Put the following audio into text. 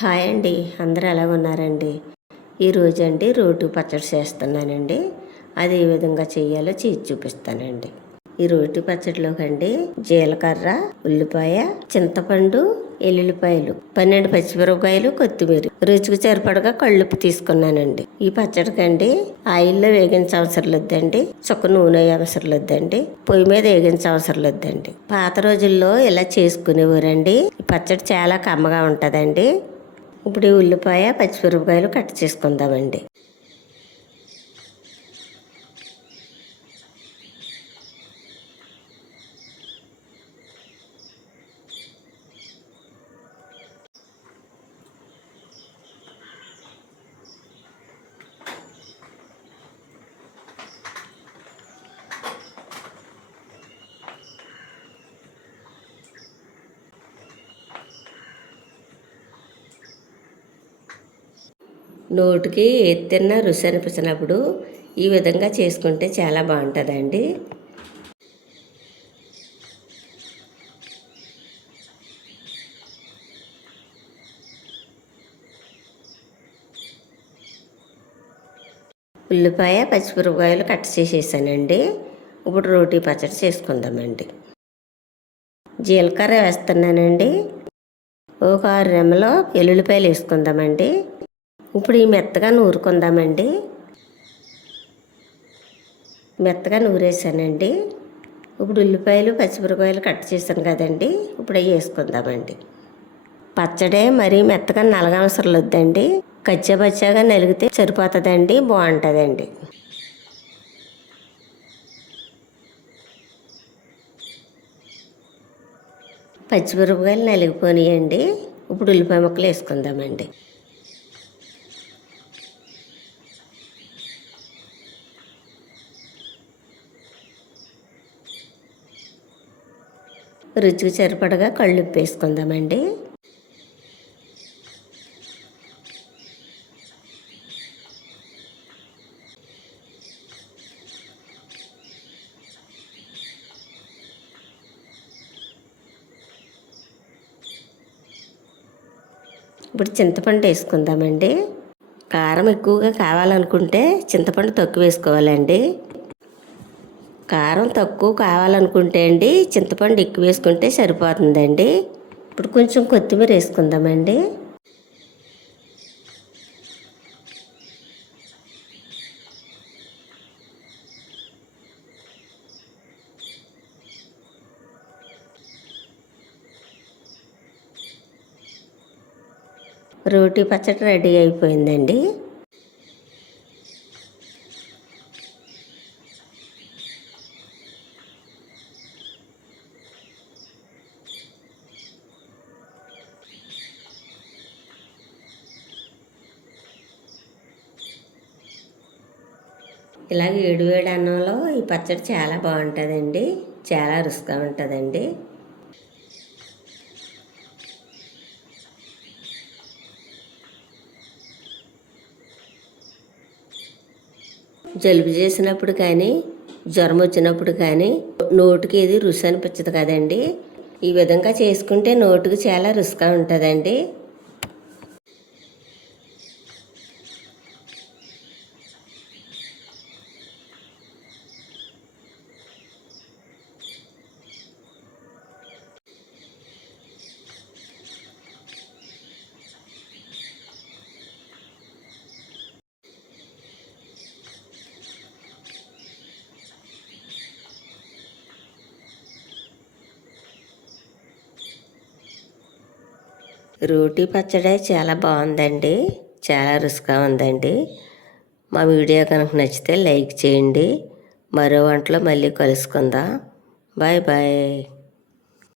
Hi అండి, అందరూ ఎలాగున్నారండి? ఈరోజు అండి రోటి పచ్చడి చేస్తున్నానండి. అది ఏ విధంగా చేయాలో చేసి చూపిస్తానండి. ఈ రోటి పచ్చడిలోకి అండి జీలకర్ర, ఉల్లిపాయ, చింతపండు, ఎల్లుల్లిపాయలు, 12 పచ్చిమిరపకాయలు, కొత్తిమీర, రుచికి సరిపడగా కళ్ళుప్పు తీసుకున్నానండి. ఈ పచ్చడికండి ఆయిల్లో వేగించవసరం లేదండి, చుక్క నూనె అవసరం లేదండి, పొయ్యి మీద వేగించవసరం లేదండి. పాత రోజుల్లో ఇలా చేసుకునేవారండి. ఈ పచ్చడి చాలా కమ్మగా ఉంటుందండి. ఇప్పుడు ఈ ఉల్లిపాయ, పచ్చిమిరపకాయలు కట్ చేసుకుందామండి. నోటికి ఏది తిన్నా రుచి అనిపించినప్పుడు ఈ విధంగా చేసుకుంటే చాలా బాగుంటుందండి. ఉల్లిపాయ, పచ్చిమిరపకాయలు కట్ చేసేసానండి. ఇప్పుడు రోటీ పచ్చడి చేసుకుందామండి. జీలకర్ర వేస్తున్నానండి. ఒక 6 రెమ్మలు ఎల్లుల్లిపాయలు వేసుకుందామండి. ఇప్పుడు ఈ మెత్తగా నూరుకుందామండి. మెత్తగా నూరేసానండి. ఇప్పుడు ఉల్లిపాయలు, పచ్చిమిరపకాయలు కట్ చేశాను కదండి, ఇప్పుడు అవి వేసుకుందామండి. పచ్చడే మరీ మెత్తగా నలగవసరం వద్దండి, కచ్చాపచ్చాగా నలిగితే సరిపోతుందండి, బాగుంటుందండి. పచ్చిమిరపకాయలు నలిగిపోనియండి. ఇప్పుడు ఉల్లిపాయ ముక్కలు వేసుకుందామండి. రుచికి సరిపడగా కళ్ళుప్పు వేసుకుందామండి. ఇప్పుడు చింతపండు వేసుకుందామండి. కారం ఎక్కువగా కావాలనుకుంటే చింతపండు తక్కువ వేసుకోవాలండి. కారం తక్కువ కావాలనుకుంటే అండి చింతపండు ఎక్కువ వేసుకుంటే సరిపోతుందండి. ఇప్పుడు కొంచెం కొత్తిమీర వేసుకుందామండి. రోటీ పచ్చడి రెడీ అయిపోయిందండి. ఇలాగ వేడివేడి అన్నంలో ఈ పచ్చడి చాలా బాగుంటుందండి, చాలా రుచిగా ఉంటుందండి. జలుబు చేసినప్పుడు కానీ, జ్వరం వచ్చినప్పుడు కానీ నోటికి ఏది రుచి అనిపించదు కదండి. ఈ విధంగా చేసుకుంటే నోటికి చాలా రుచిగా ఉంటుందండి. రోటీ పచ్చడి చాలా బాగుందండి, చాలా రుచిగా ఉందండి. మా వీడియో కనుక నచ్చితే లైక్ చేయండి. మరో వంటలో మళ్ళీ కలుసుకుందాం. Bye bye.